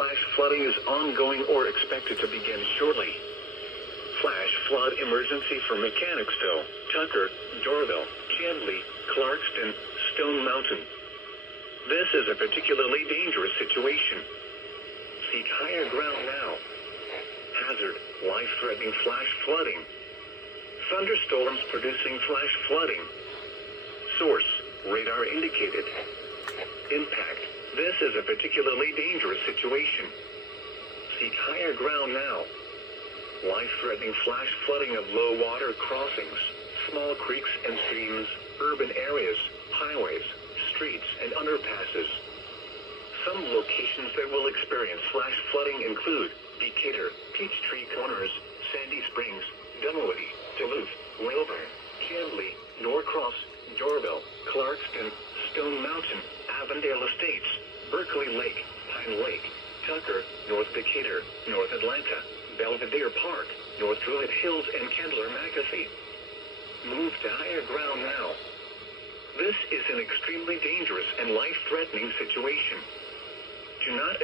flash flooding is ongoing or expected to begin shortly. Flash flood emergency for Mechanicsville, Tucker, Dorville, Chandley, Clarkston, Stone Mountain. This is a particularly dangerous situation. Seek higher ground now. Hazard, life-threatening flash flooding. Thunderstorms producing flash flooding. Source, radar indicated. Impact, this is a particularly dangerous situation. Seek higher ground now. Life-threatening flash flooding of low water crossings, small creeks and streams, urban areas, highways, streets and underpasses. Some locations that will experience flash flooding include Decatur, Peachtree Corners, Sandy Springs, Dunwoody, Duluth, Wilburn, Chandley, Norcross, Dorville, Clarkston, Stone Mountain, Avondale Estates, Berkeley Lake, Pine Lake, Tucker, North Decatur, North Atlanta, Belvedere Park, North Druid Hills and Candler-McAfee. Move to higher ground now. This is an extremely dangerous and life-threatening situation. Do not